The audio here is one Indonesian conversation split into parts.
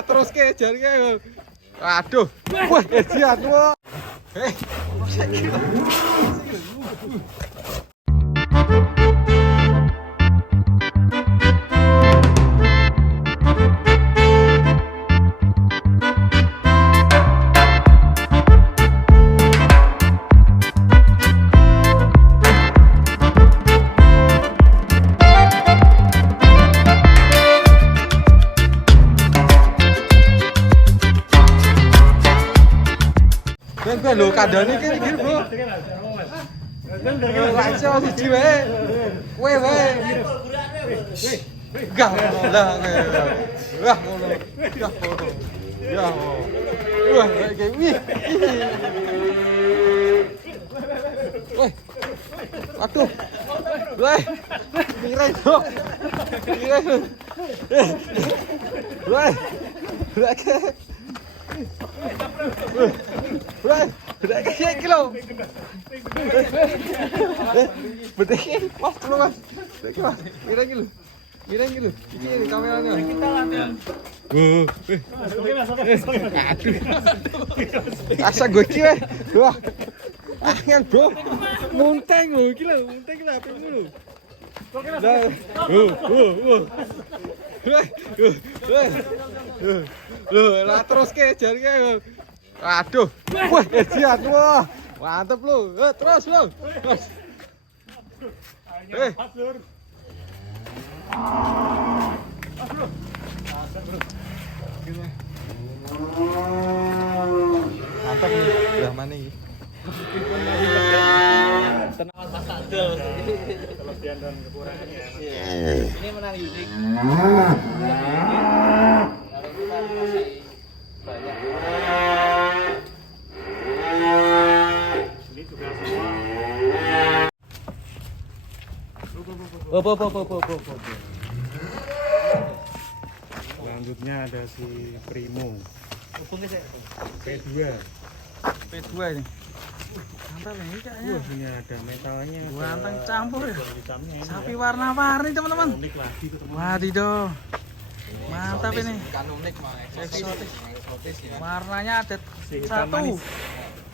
lah terus ke jarine. Aduh. Wah, ejian wah. Ben lho kandhane iki iki bro. Langsung siji wae. Kowe wae. Enggak lah. Wah ngono. Ya. Wah kayak wih. Woi. Aduh. Woi. Mirai dong. Mirai. Woi. Lagi. Berat kaki lo. Betul ke? Wah, keluar. Betul mas. Kira gitu. Ini kameranya. Aduh. Asa gue kira. Wah. Angin bro. Munteng lo, gila. Munteng lah, apa dulu? Lah terus ke jarine. Aduh. Wah, ejian wah. Mantep lu. Terus lu. Mantap nih. Udah mana ini? Tenang Mas Adel. Kelebihan dan kekurangannya. Ini menang unik. Kalau kita masih banyak. Ini juga semua. Selanjutnya ada si Primo. P2 ini. Mantap ini kayaknya. Ini ada metalnya. Ganteng campur ya. Hitamnya ini. Sapi warna-warni teman-teman. Unik lagi tuh teman. Wadidaw. Mantap ini. Kan unik mah. Eksotis. Warnanya ada Si hitam satu manis.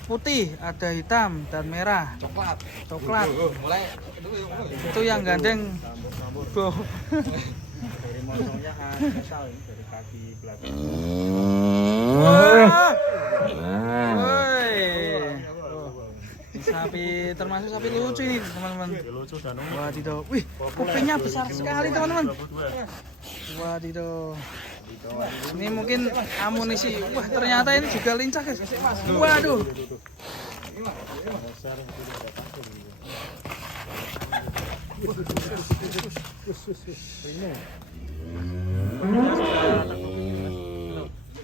putih, ada hitam dan merah. Coklat. Mulai Itu yang gandeng. Sambur-sambur. Go. Dari motongnya khas metal ini dari kaki belakang. Woi. Sapi termasuk sapi lucu ini teman-teman. Lucu dan unik. Wadidaw. Wih, kupingnya besar sekali teman-teman. Wadidaw. Ini mungkin amunisi. Wah, ternyata ini juga lincah guys. Waduh.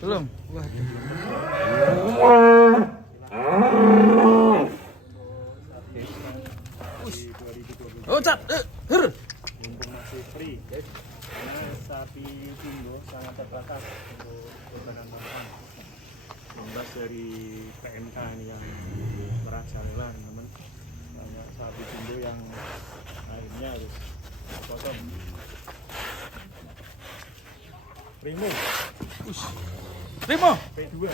Belum. Waduh. Oh, cat. Her. Mumpung masih free, karena sapi Indo sangat terbatas untuk berbadan makan. Imbas dari PMK ini yang merajalela teman-teman. Banyak sapi Indo yang akhirnya harus potong. Primo Primo. P2.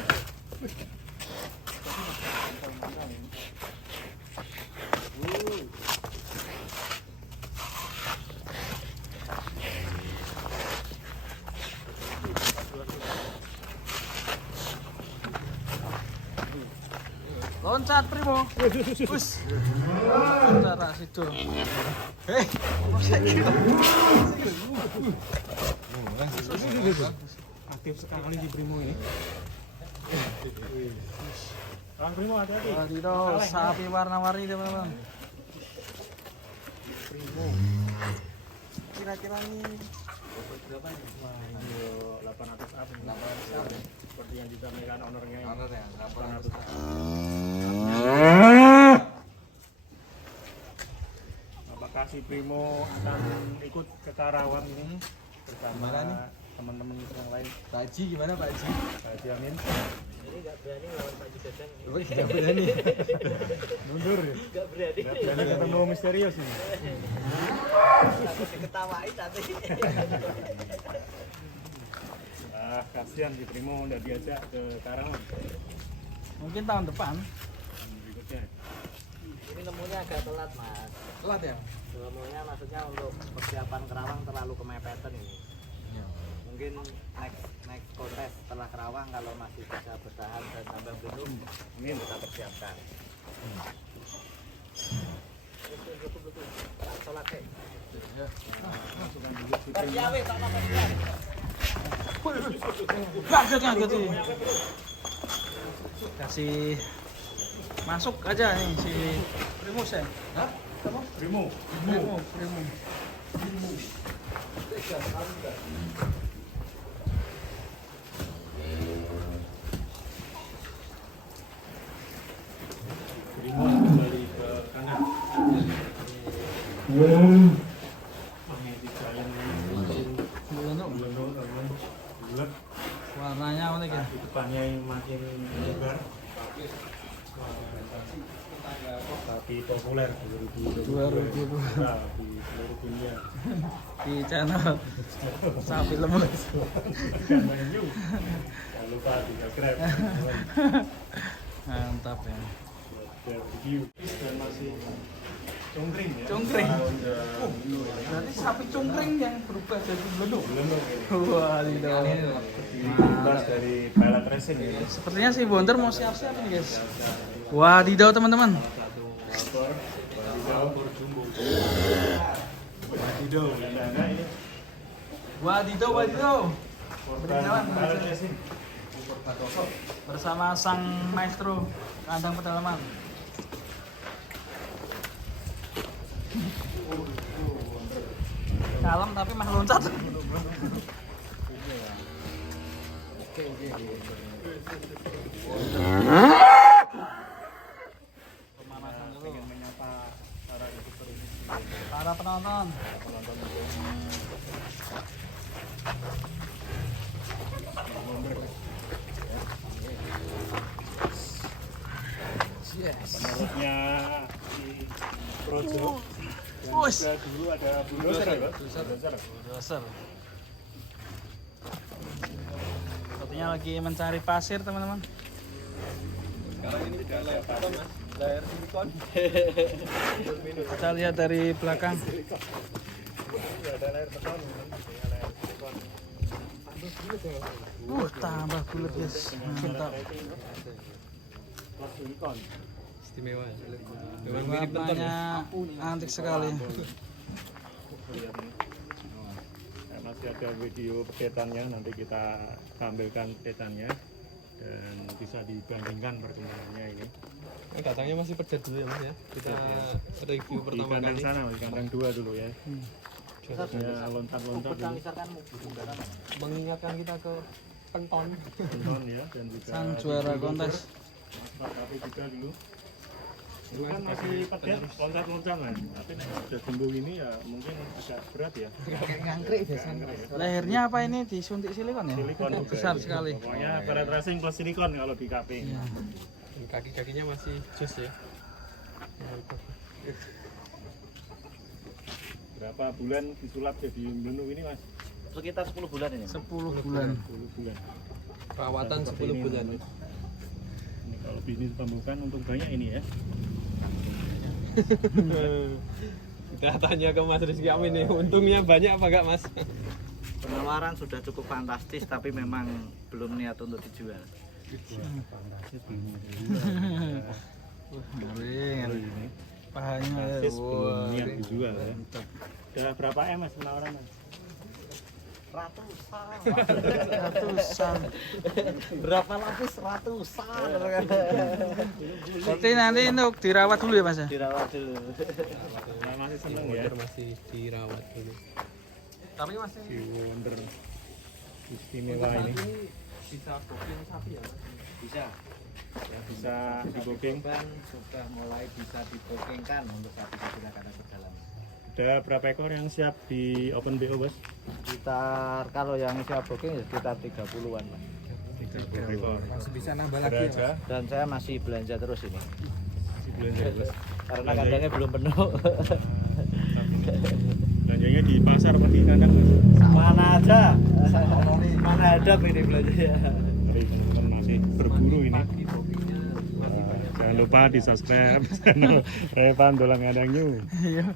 Loncat Primo. Us. Cara situ. Aktif sekali di Primo ini. Kang Primo hati-hati. Wadidaw, sapi warna-warni teman-teman. Primo. Kira-kira ini Berapa ini? Wah, ini 800 up. 800 up. Seperti yang disampaikan ownernya. Ownernya 800 up. Apakah si Primo akan ikut ke Karawang ini bersama teman-teman yang lain? Pak Haji gimana Pak Haji? Pak Haji Amin. Ini nggak berani lawan Pak Haji Dadang. Tidak berani. Mundur ya? Nggak berani. Nggak berani ketemu misterius ini. Takut diketawain nanti. Ah, kasihan si Primo udah diajak ke Karawang. Mungkin tahun depan. Berikutnya. Ini nemunya agak telat mas. Telat ya? Nemunya maksudnya untuk persiapan Kerawang terlalu kemepetan ini. Mungkin next kontes setelah Kerawang kalau masih bisa bertahan dan sampai belum ini kita persiapkan. Ngaget sih. Kasih masuk aja nih si Primus ya. Hah? Apa? Primo. Primo. Primo kembali ke kanan. Magnetic giant bulat. Warnanya unik ya. Di depannya yang makin lebar. Tapi populer 2022 nah, di seluruh dunia. Di channel Sapi Lembut. Jangan lupa di subscribe. Mantap ya. Review dan masih cungkring ya. Cungkring. Udah Berarti sapi cungkring yang berubah jadi belendung. belum Wah, tidak. Bebas dari pilot racing ya. Sepertinya si Bonder mau siap-siap nih guys. Wadidaw teman-teman. Motor, wadidaw, ada ini. Wadidaw. Korban pilot racing. Bersama sang maestro kandang pedalaman. Kalem tapi mah loncat. Pemanasan dulu. Menyapa para youtuber ini. Para penonton. Yes. Penerusnya si Projo. Dan Wus. juga dulu ada bulldozer ya, Pak? Bulldozer. Bulldozer. Sepertinya lagi mencari pasir teman-teman. Sekarang ini tidak layar beton mas, layar silikon. Kita lihat dari belakang. Tidak ada layar beton, hanya layar silikon. Tambah bulat guys. Mantap. Plus silikon. Istimewa. Warnanya antik sekali. Lihat nih. Nah, masih ada video pedetannya, nanti kita tampilkan pedetannya dan bisa dibandingkan perkembangannya ini. Datangnya masih pedet dulu ya mas ya. Kita review Di pertama kandang kali. sana, di kandang 2 dulu ya. Ya loncat-loncat dulu. Mengingatkan kita ke penton. Penton ya dan juga Sang juara kontes. tapi juga dulu. Dulu kan masih pedet, loncat-loncat kan. Tapi nek sudah tumbuh ini ya mungkin agak berat ya. Ngangkrik biasanya. Lehernya apa ini disuntik silikon ya? Silikon juga Besar ini. sekali. Pokoknya pilot racing plus silikon kalau di KP. Iya. Kaki-kakinya masih jos ya. Berapa bulan disulap jadi melenu ini mas? Sekitar 10 bulan ini. 10 bulan. 10 bulan. Perawatan Seperti 10 ini, bulan. teman. Ini kalau bisnis pembukaan untung banyak ini ya. Kita tanya ke Mas Rizky Amin nih, untungnya banyak apa enggak Mas? Penawaran sudah cukup fantastis tapi memang belum niat untuk dijual. Ngeri. Pahanya Fantastis belum wah. niat dijual ya. Udah berapa mas penawaran mas? Ratusan. Berapa lapis? Ratusan. Berarti nanti untuk dirawat dulu ya mas ya? Dirawat dulu. Nah, masih seneng ya. Wonder masih dirawat dulu. Tapi masih Si Wonder istimewa ini bisa booking sapi ya Mas? Bisa. bisa di-booking. Kan sudah mulai bisa dibokingkan untuk sapi-sapi yang akan berjalan. Udah berapa ekor yang siap di open BO bos? Sekitar kalau yang siap booking ya sekitar 30-an Mas. 30 ekor. Masih bisa nambah lagi ya Mas? Beraja, Dan saya masih belanja terus ini. masih belanja bos. Karena kandangnya belum penuh. Belanjanya di pasar apa di kandang mas? Mana aja. Mana ada ini belajar ya. Mari teman-teman masih berburu ini. Jangan lupa di subscribe channel Revan Dolan Kandang New. Iya.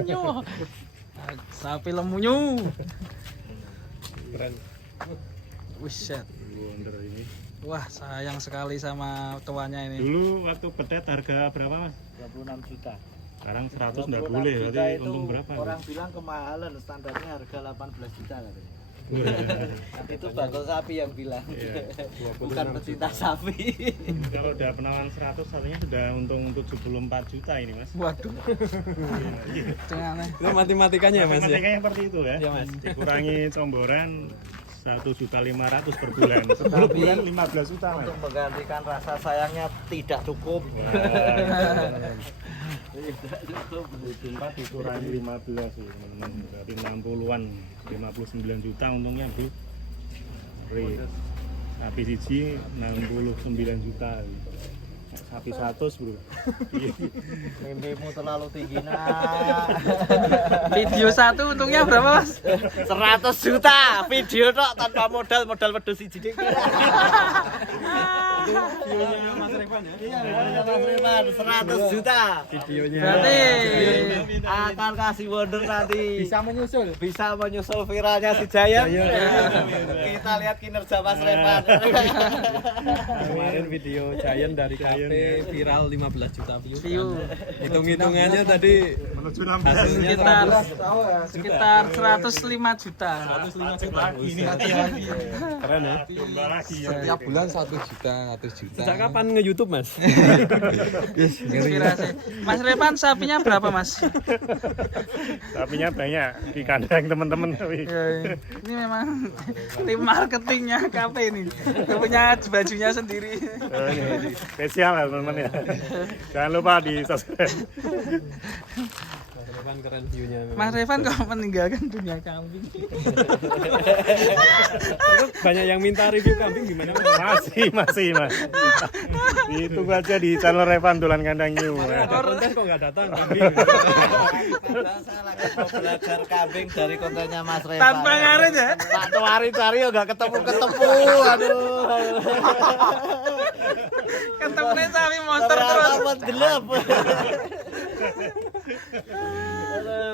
Nyu. Sapi lemunyu. Keren. Wiset. Wonder ini. Wah, sayang sekali sama tuanya ini. Dulu waktu pedet harga berapa mas? 26 juta. Sekarang 100 nggak 26 boleh, juta berarti itu untung berapa? orang bilang kemahalan, standarnya harga 18 juta katanya. Wih, Tapi itu bakal sapi yang bilang. iya. Bukan pecinta sapi. Kalau udah penawaran 100 artinya sudah untung 74 juta ini mas. Waduh. Itu aneh. Itu matematikanya ya, Mas ya. Matematikanya seperti itu ya. Iya, Mas. Dikurangi comboran 1.500.000 per bulan. 10 bulan 15 juta mas. Untuk menggantikan rasa sayangnya tidak cukup. Tidak cukup. 4 dikurangi 15 sih teman-teman. Berarti 60-an, 59 juta untungnya bro. Sapi siji 69 juta. Sapi 100 bro. Mimpimu terlalu tinggi nak. Video satu untungnya berapa, Mas? 100 juta video tok tanpa modal wedhus siji dik. Videonya Mas Revan ya. Iya, Mas Revan 100 juta. Videonya. Berarti Akan kasih wonder nanti. Bisa menyusul. Bisa menyusul viralnya si Giant. Kita lihat kinerja Mas Revan. Kemarin video Giant dari kafe viral 15 juta view. Hitung-hitungannya tadi Menuju 16 hasilnya sekitar 105 juta. 105 juta. ini lagi. Keren ya. Jumlah lagi ya. Setiap bulan 1 juta, 100 juta. Sejak kapan nge-YouTube, Mas? Yes, ngeri. Inspirasi. Mas Revan sapinya berapa, Mas? Sapinya banyak di kandang teman-teman tapi. Ya, ini memang tim marketingnya kafe ini. Dia punya bajunya sendiri. Ini spesial lah teman-teman ya. Jangan lupa di subscribe. Revan keren view-nya. Mas Revan kok meninggalkan dunia kambing? Terus banyak yang minta review kambing gimana, Mas? Masih mas. Ditunggu aja di channel Revan Dolan Kandang New. Ada konten kok nggak datang kambing. Saya lagi mau belajar kambing dari kontennya Mas Revan. Tanpa ngaret ya? Tak cari ya nggak ketemu. Aduh. Ketemunya sapi monster terus. Amat gelap.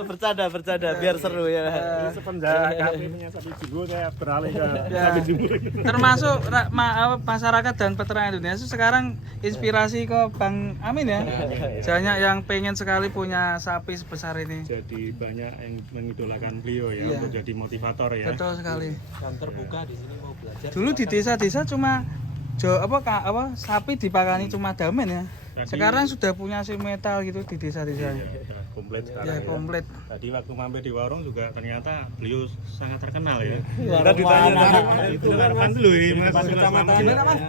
Bercanda biar seru ya. Sepenjak kami punya sapi jumbo saya beralih ke sapi jumbo. Termasuk masyarakat dan peternak Indonesia sekarang inspirasi ke Bang Amin ya. Banyak yang pengen sekali punya sapi sebesar ini. Jadi banyak yang mengidolakan beliau ya Iya. untuk jadi motivator ya. Betul sekali. Jam terbuka di sini mau belajar. Dulu di desa-desa cuma sapi dipakani cuma damen ya. Sekarang sudah punya sim metal gitu di desa-desa. Iya, komplit sekarang Ya ya. komplit. Tadi waktu mampir di warung juga ternyata beliau sangat terkenal ya. Kita ditanya dari mana Itu kan dulu ini mas. kecamatan Gimana, Mas?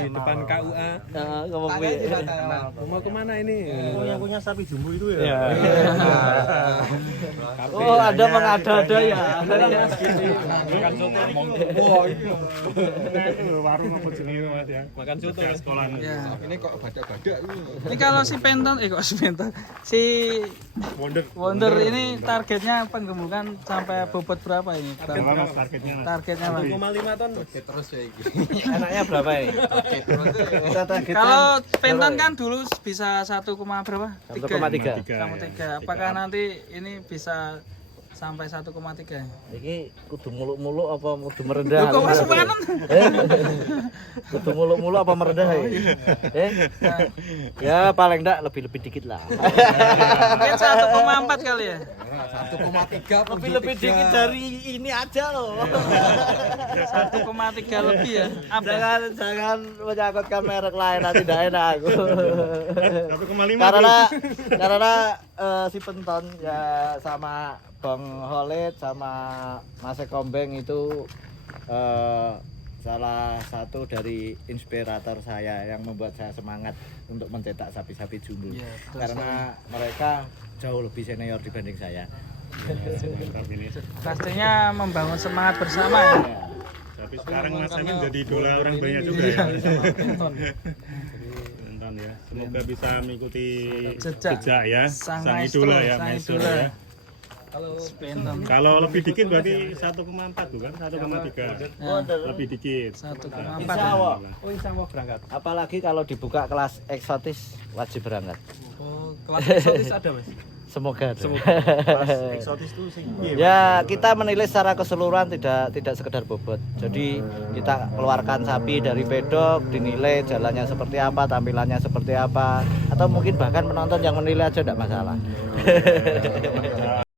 di depan KUA. Ngomong Mau kemana ini? Yang punya sapi jumbo itu ya. Ya. Oh, ada mengada-ada ya. Makan soto. Warung apa jenis mas ya. Makan soto. Kerja sekolah. Ya. Ini kok badak-badak ini. Ini kalau si Penton, si Wonder ini targetnya penggemukan sampai bobot berapa ini? Berapa mas targetnya mas? Targetnya Bang. 1,5 ton. Terus ya iki. Enaknya berapa ini? Kalau Penton kan dulu bisa 1, berapa? 1,3. 1,3. Apakah nanti ini bisa sampai 1,3? Iki kudu muluk-muluk apa kudu merendah? Loh, kok Mas Panen? Kudu muluk-muluk apa merendah ya? Ya paling enggak lebih-lebih dikit lah. Mungkin 1,4 kali ya? 1,3 Lebih dikit dari ini aja loh. 1,3 lebih ya? Apa? Jangan menyangkutkan merek lain, nanti tidak enak aku. 1,5 Karena si Penton ya sama Bang Holid sama Mas Kombeng itu salah satu dari inspirator saya yang membuat saya semangat untuk mencetak sapi-sapi jumbo. Iya, betul Karena mereka jauh lebih senior dibanding saya. Pastinya membangun semangat bersama ya. Tapi sekarang Mas Amin jadi idola orang banyak juga ya. Penton ya. Semoga bisa mengikuti Jejak jejak ya. sang Sang maestro, idola ya, sang maestro idola. ya. Splendor. Kalau lebih dikit berarti 1,4 bukan? 1,3. Lebih dikit. 1,4. Insya Allah. Oh, insya Allah berangkat. Apalagi kalau dibuka kelas eksotis wajib berangkat. Oh, kelas eksotis ada mas? Semoga ada. Kelas eksotis itu sing piye, Ya kita menilai secara keseluruhan tidak sekedar bobot. Jadi kita keluarkan sapi dari pedok, dinilai jalannya seperti apa, tampilannya seperti apa, atau mungkin bahkan penonton yang menilai aja tidak masalah.